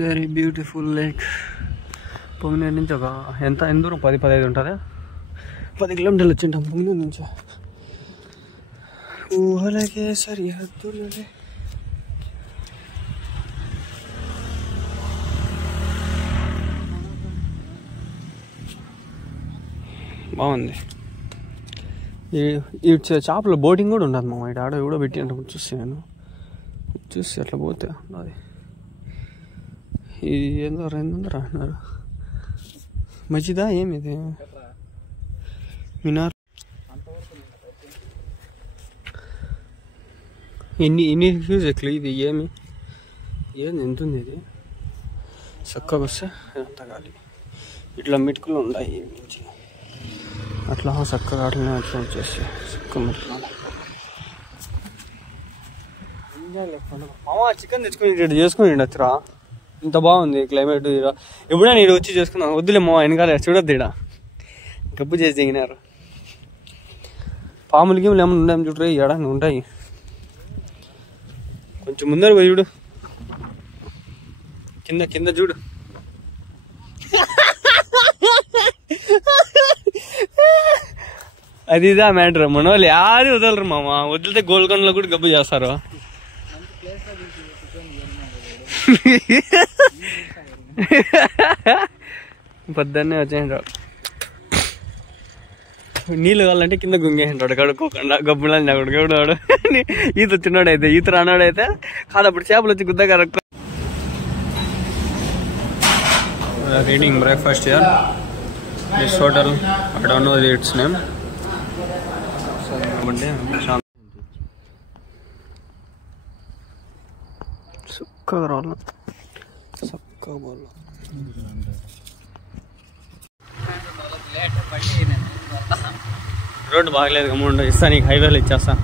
Very beautiful lake. పొంగినేరు నుంచి ఒక ఎంత దూరం 10-15 ఉంటుంది. 10 కిలోమీటర్లు వచ్చింటాం పొంగినేరు నుంచి. ఊహలకే సరిహద్దులే. బాగుంది. ఈ చేపల బోటింగ్ కూడా ఉండదు మా ఇటు. ఆడ కూడా పెట్టి అంటే చూసి నేను చూసి అట్లా పోతే అది ఇది ఏందో 200 అంటున్నారు. మంచిదా ఏమిది మినార్? ఇన్ని ఫ్యూజ్ ఎట్లా ఇది ఏంది ఎంత ఉంది ఇది? చక్కగా వస్తే అంత గాలి ఇట్లా మెటుకులు ఉన్నాయి అట్లా చక్కగా అట్లనే అట్లా వచ్చేసి చక్కగా మెటుకులు. చికెన్ తెచ్చుకొని చేసుకుని వచ్చరా. ఇంత బాగుంది క్లైమేట్. ఎప్పుడైనా నేను వచ్చి చేసుకున్నా. వద్దులే మా వెనకాల చూడొద్దు. ఇక్కడ గబ్బు చేసి దిగినారు. పాములకి ఏమైనా ఉన్నాయి చూడరు. ఇక్కడ ఉంటాయి. కొంచెం ముందర పోయి చూడు. కింద చూడు. అది ఇదా మ్యాటర్. మన వాళ్ళు యాది వదలరు మామ. వదిలితే గోల్కొండలో కూడా గబ్బు చేస్తారు. పొద్దున్నే వచ్చేసాడు. నీళ్ళు కావాలంటే కింద గుంగేసింటాడు కడుక్కోకుండా. గబ్బులని అక్కడికి ఎవడాడు. ఈత వచ్చినాడైతే ఈత రానాడైతే కాదు. అప్పుడు చేపలు వచ్చి గుద్ద correct. Reading breakfast here. This hotel I don't know its name. చక్కగా రావాలి. చక్కగా పోవాలి. రోడ్డు బాగలేదు. అమౌంట్ ఇస్తా నీకు. హైవేలో ఇచ్చేస్తా.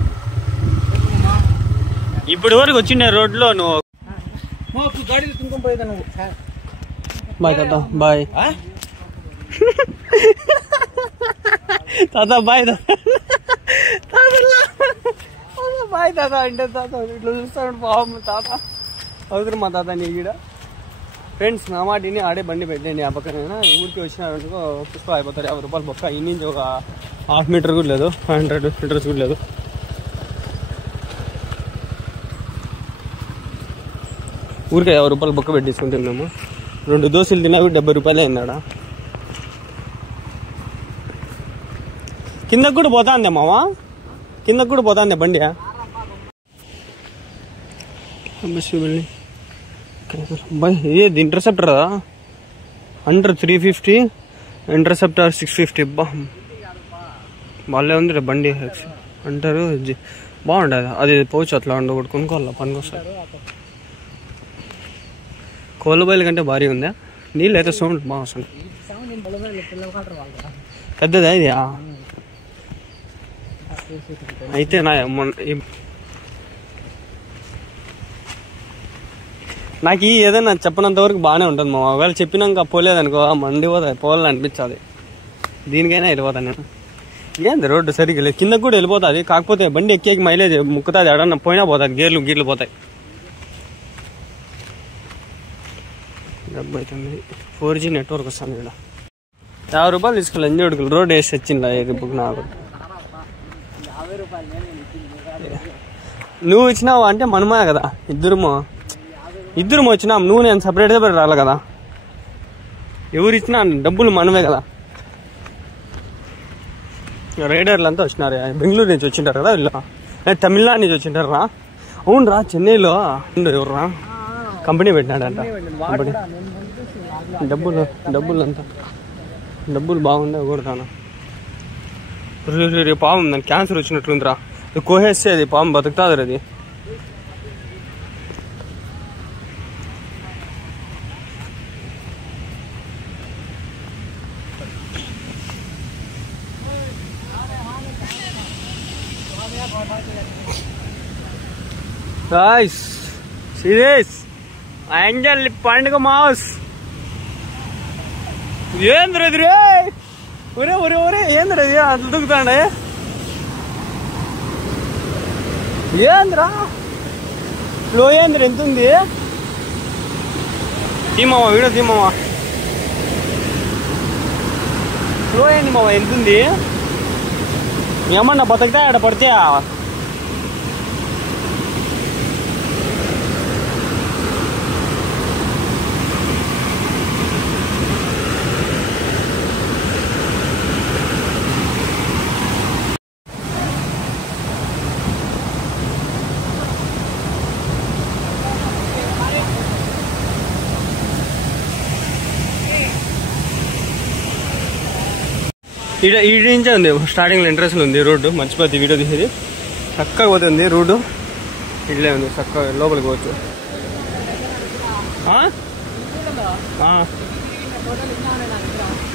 ఇప్పుడు వరకు వచ్చిండే రోడ్లో నువ్వు. బాయ్ తాత. బాయ్ తాత. బాయ్ తాత. బాయ్ తాత అంటే తాత ఇట్లా చూస్తాడు. బాబు తాత అవుతారు మా తాత నీ కూడా. ఫ్రెండ్స్ నా మాటిని ఆడే బండి పెట్టండి. ఆ పక్కన ఊరికి వచ్చినారనుకో పుష్ప అయిపోతారు. 50 రూపాయలు పక్క. ఈ నుంచి ఒక 1/2 మీటర్ కూడా లేదు. 500 మీటర్స్ కూడా లేదు. ఊరికే 50 రూపాయలు బొక్క పెట్టి తీసుకుంటున్నాము. 2 దోశలు తిన్నా కూడా 70 రూపాయలే అయిందాడ. కిందకు కూడా పోతా అందే మామ. కిందకు కూడా పోతా అందే బండి. ఏది ఇంటర్సెప్టర్ అండర్ 350, ఇంటర్సెప్టర్ 650. వాళ్ళే ఉంది బండి అంటారు. బాగుండదు అది. పోవచ్చు అట్లా ఉండకూడదు. కొనుక్కోవాలి. పనికొస్తారు. కోళ్ళబైల కంటే భారీ ఉందా? నీళ్ళు అయితే సౌండ్ బాగా వస్తుంది. పెద్దదా ఇది? అయితే నాకు ఏదైనా చెప్పినంత వరకు బాగానే ఉంటుంది మా. ఒకవేళ చెప్పినాక పోలేదనుకో మండిపోతాయి. పోవాలని అనిపించాలి. దీనికైనా వెళ్ళిపోతాను నేను. ఏంది రోడ్డు సరిగ్గా లేదు. కిందకు కూడా వెళ్ళిపోతుంది. కాకపోతే బండి ఎక్కేకి మైలేజ్ ముక్కుతుంది. ఎడన్నా పోయినా పోతుంది. గీర్లు పోతాయి. డబ్బు అవుతుంది. 4G నెట్వర్క్ వస్తుంది ఇక్కడ. 50 రూపాయలు తీసుకోవాలి. ఎంజాయ్ అడుగులు రోడ్ వేసి వచ్చింది బుక్. నాకు నువ్వు ఇచ్చినావు అంటే మనమే కదా. ఇద్దరు వచ్చినాం. నువ్వు నేను సపరేట్ రాలి కదా. ఎవరు ఇచ్చినా డబ్బులు మనమే కదా. రైడర్లు అంతా వచ్చినారు. బెంగళూరు నుంచి వచ్చింటారు కదా వీళ్ళు. తమిళనాడు నుంచి వచ్చింటారు రా. అవును రా. చెన్నైలో ఎవరు రా కంపెనీ పెట్టినాడంట. కంపెనీ డబ్బులు బాగుండే కొడతాను. పాము దానికి క్యాన్సర్ వచ్చినట్లుందిరా. కోహేస్తే అది పాము బతుకుతుంది. అది సీరియస్ ఏంజల్ పండుగ మాస్. ఏంద్రది రే. ఒరే ఏంద్రది అట్లా దుక్కుతాండే. ఏంద్రా ఫ్లో ఏంద్ర ఎంత ఉంది? తీమావా వీడియో తీమావా స్లో అయింది మావా ఎంతుంది ఏమన్నా బతకతా ఆడ పడితే ఈ నుంచే ఉంది స్టార్టింగ్లో ఎంట్రెన్స్లో ఉంది రోడ్డు మర్చిపోద్ది వీడియో తీసేది చక్కగా పోతుంది రోడ్డు ఇట్లే ఉంది చక్కగా లోపలికి పోవచ్చు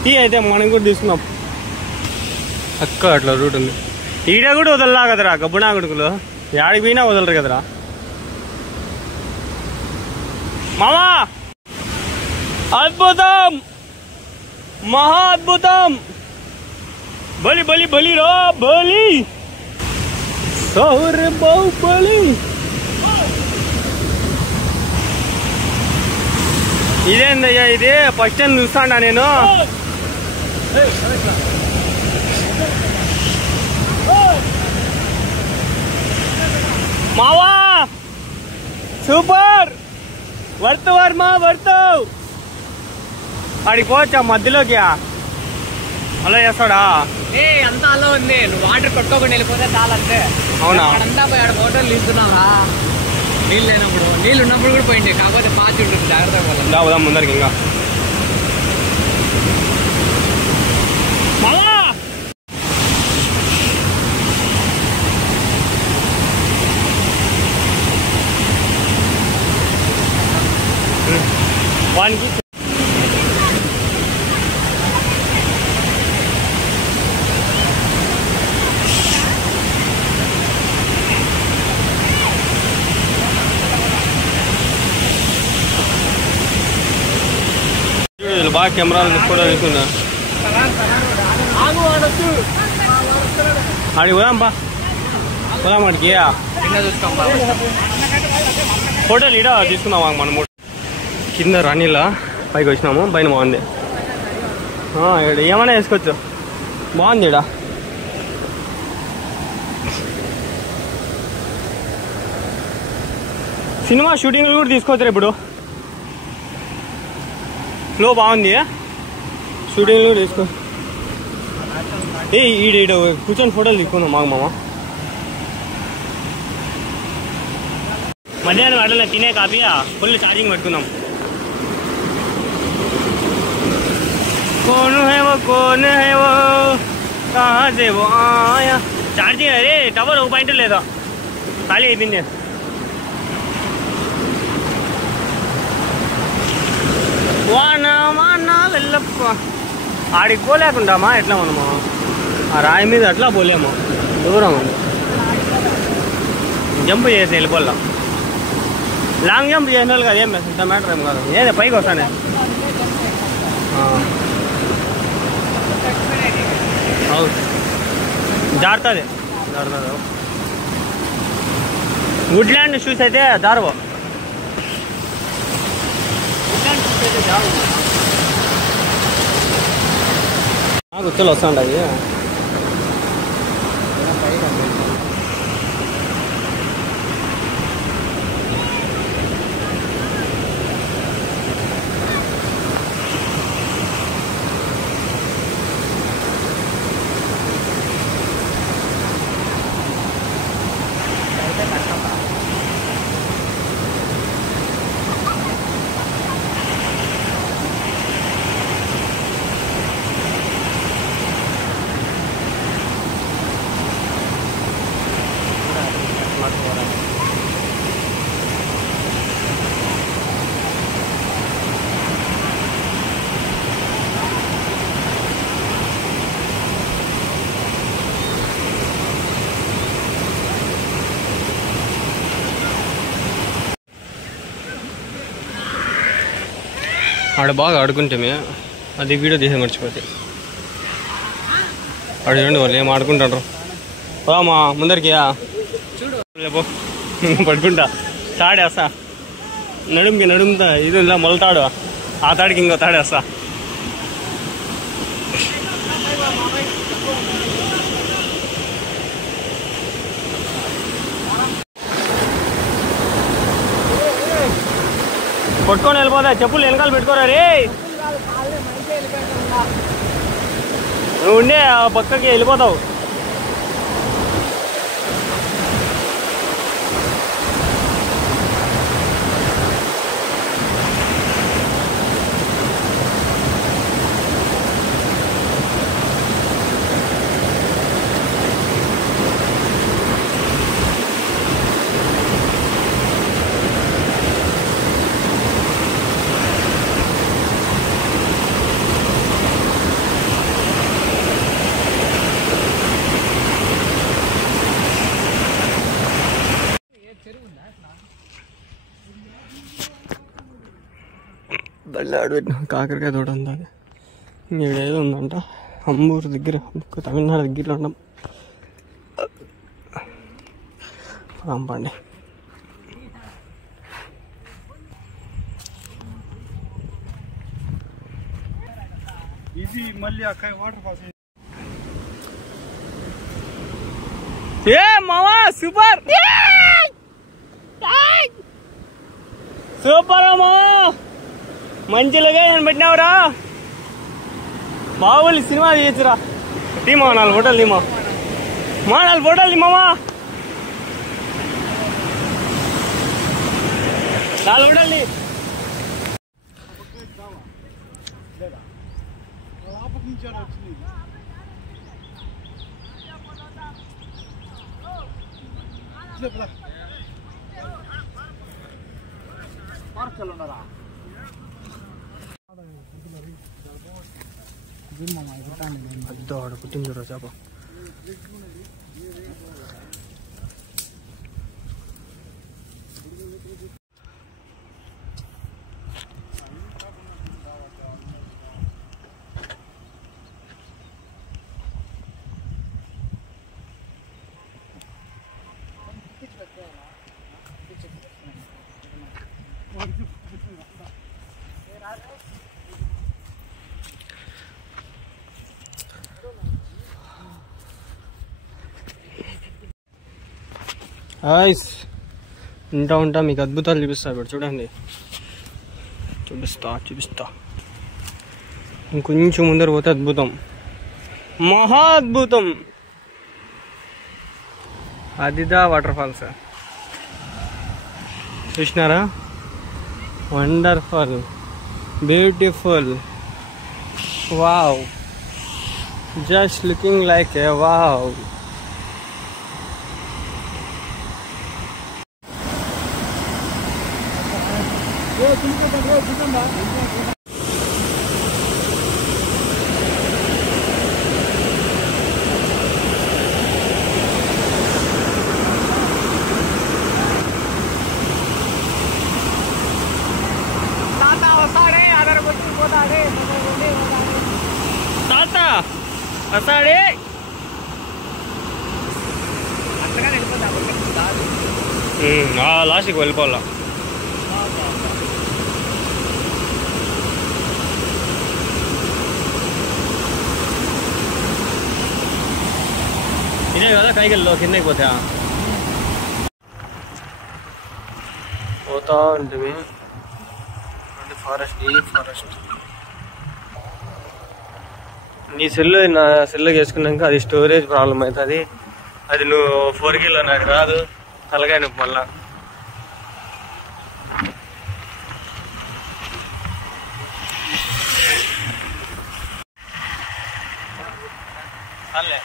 టీ అయితే మనం కూడా తీసుకున్నాం చక్కగా అట్లా రూట్ ఉంది ఈడ కూడా వదలలా కదరా గబ్బునాగుడుకులు యాడికి పోయినా వదలరు కదరా మామా అద్భుతం మహా అద్భుతం బలి బలి బలి రా బలి సౌర బాహుబలి ఇదేందయ్యా ఇది ఫస్ట్ టైం చూస్తాడా నేను మావా సూపర్ వర్త్ వర్మ వర్త్ ఆడికి పోవచ్చా మధ్యలోకి అలా చేస్తాడా అంతా అలా ఉంది నువ్వు వాటర్ కొట్టుకోకుండా వెళ్ళిపోతే చాలంటే అవునా అంతా పోయి ఆడ ఫోటోలు తీస్తున్నావా నీళ్ళు లేనప్పుడు నీళ్ళు ఉన్నప్పుడు కూడా పోయింది కాకపోతే బాగా ఉంటుంది జాగ్రత్తగా దావుదాం ముందరికి ఇంకా వానికి బాగా కెమెరాలు ఫోటో తీసుకున్నా ఆడికి పోదాం బా పోదాం ఆడికి ఫోటోలు ఇడా తీసుకుందాం మనం కింద రాణిలా పైకి వచ్చినాము పైన బాగుంది ఇక్కడ ఏమైనా వేసుకోవచ్చు బాగుంది ఇక్కడ సినిమా షూటింగ్లు కూడా తీసుకోవచ్చు ఇప్పుడు ఫ్లో బాగుంది షూటింగ్లు కూడా తీసుకో ఈడ కూర్చొని ఫోటోలు తీసుకుందాం మాకు మామ మధ్యాహ్నం అట్లా తినే కాపీయా ఫుల్ ఛార్జింగ్ పెట్టుకుందాం कौन है वो कहाँ से वो आया चार्जिंग अरे टवर ఒక పాయింట్ లేదా ఖాళీ అయిపోయింది వాన వాన వెళ్ళప్ప ఆడికి పోలేకుండామా ఎట్లా మనము ఆ రాయి మీద అట్లా పోలేము దూరం జంప్ చేసి వెళ్ళిపోలా లాంగ్ జంప్ చేసిన వాళ్ళు కదా ఏం ఇంత మ్యాటర్ ఏం కాదు ఏదో పైకి వస్తానే జారుతుంది వుడ్లాండ్ షూస్ అయితే జారవు గుర్తులు వస్తుంటాయి ఆడ బాగా ఆడుకుంటే అది వీడియో తీసే మర్చిపోతే ఆడ చూడండి వాళ్ళు ఏం ఆడుకుంటారు రామా ముందరికి చూడు పడుకుంటా చాడేస్తా నడుముకి నడుముతా ఇది మొలతాడు ఆ తాడికి ఇంకో తాడు వేస్తా. కొట్టుకొని వెళ్ళిపోతా. చెప్పులు వెనకాల పెట్టుకోరా రే. నువ్వు ఉండే ఆ పక్కకి వెళ్ళిపోతావు. బళ్ళి ఆడబెట్టిన కాకరకాయ తోట ఉంది. అది ఇంకేదో ఉందంట. అమ్మూరు దగ్గర, తమిళనాడు దగ్గరలో ఉన్నాం. రాంపండి. ఇది మళ్ళీ అక్కడ వాటర్ పాస్. ఏ మావా సూపర్ సూపర్ మావా, మంచి లొకేషన్ పెట్టినావురా. బాహుబలి సినిమా తీయచ్చురా. తీమా 4 ఫోటోలు తీమా. 4 ఫోటోలు తీమావా. 4 ఫోటోలు తీ. అద్దో ఆడ పుట్టింది చూడ చేప. ఉంటా మీకు అద్భుతాలు చూపిస్తా. ఇప్పుడు చూడండి, చూపిస్తా. ఇంకొంచెం ముందర పోతే అద్భుతం, మహా అద్భుతం. అదిదా వాటర్ ఫాల్స్ చూసినారా? Wonderful, beautiful, wow, just looking like a wow. వస్తాడే లాస్ట్కి వెళ్ళిపోవాలా. ఇదే కదా కైగల్లో కిందకి పోతా పోతా ఉంటుంది. ఫారెస్ట్, ఈ ఫారెస్ట్. నీ సెల్ నా సెల్లోకి వేసుకున్నాక అది స్టోరేజ్ ప్రాబ్లం అవుతుంది. అది నువ్వు 4Kలో నాకు రాదు, తలకాయ నొప్పి మళ్ళా. అట్లా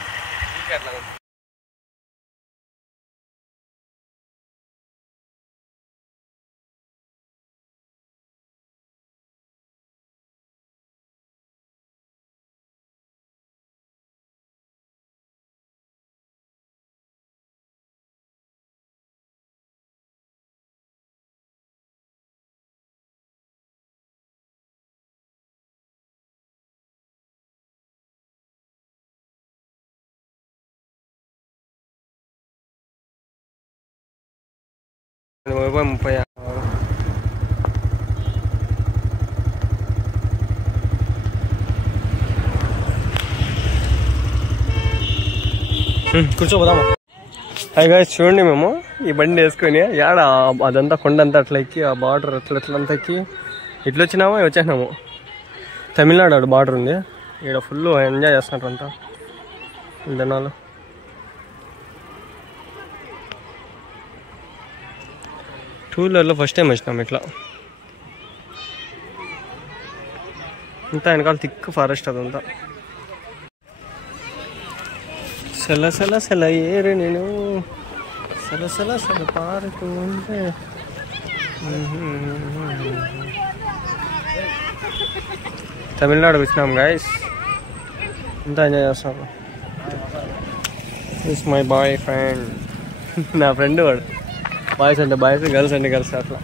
కూర్చోపోదామా. హాయ్ గాయ్స్, చూడండి మేము ఈ బండి వేసుకొని యాడ అదంతా కొండంతా అట్లా ఎక్కి ఆ బార్డర్ అట్లంతా ఎక్కి ఇట్లా వచ్చినామా వచ్చేసినాము. తమిళనాడు ఆడ బార్డర్ ఉంది, ఇక్కడ ఫుల్ ఎంజాయ్ చేస్తున్నారు అంతా జనాలు. టూ వీలర్లో ఫస్ట్ టైం వచ్చినాము ఇట్లా. అంతా వెనకాల థిక్ ఫారెస్ట్ అదంతా. సెల సెల సెల ఏరే నేను సెల సెల సెల పారుతూ ఉంటే తమిళనాడుకి వచ్చినాం గాయస్, అంతా ఎంజాయ్ చేస్తాము. Is my boy friend. నా ఫ్రెండ్ వాడు. బాయ్స్ అంటే బాయ్స్, గర్ల్స్ అంటే గర్ల్స్ అట్లా.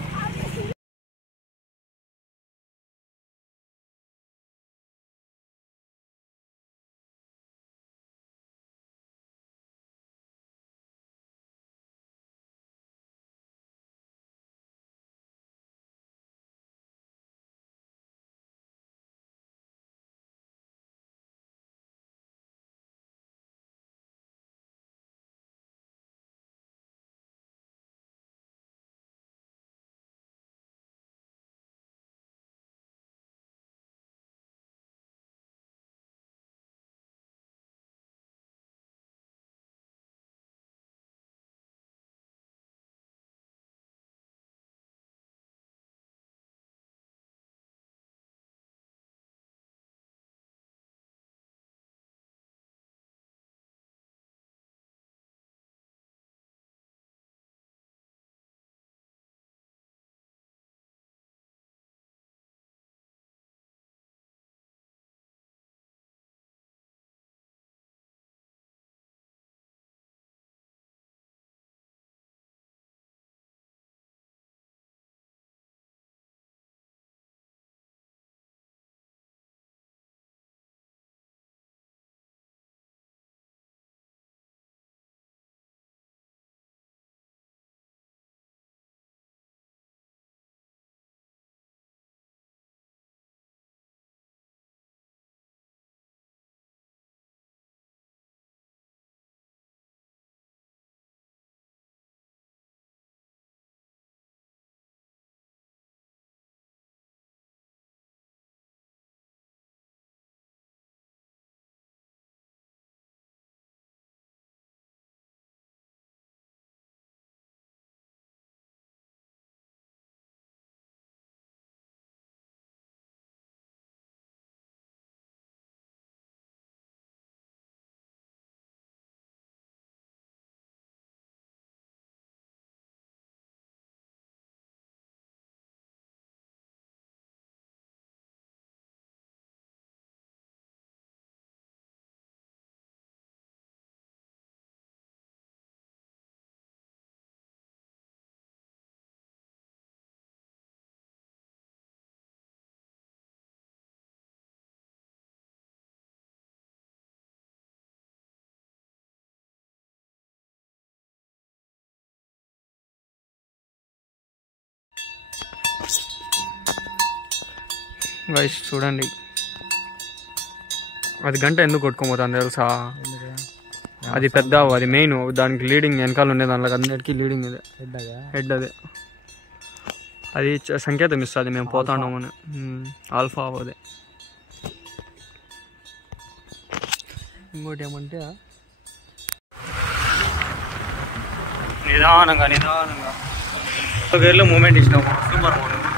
గైస్ చూడండి, అది గంట ఎందుకు కొట్టుకోబోతుంది తెలుసా? అది పెద్ద, అది మెయిన్, దానికి లీడింగ్ వెనకాల ఉండే దానిలో అన్నిటికీ లీడింగ్ ఇదే, హెడ్ అదే. అది సంకేతం ఇస్తుంది మేము పోతాము అని. ఆల్ఫా అదే. ఇంకోటి ఏమంటే నిదానంగా నిదానంగా గేర్లో మూమెంట్ ఇచ్చినాము. Super moment.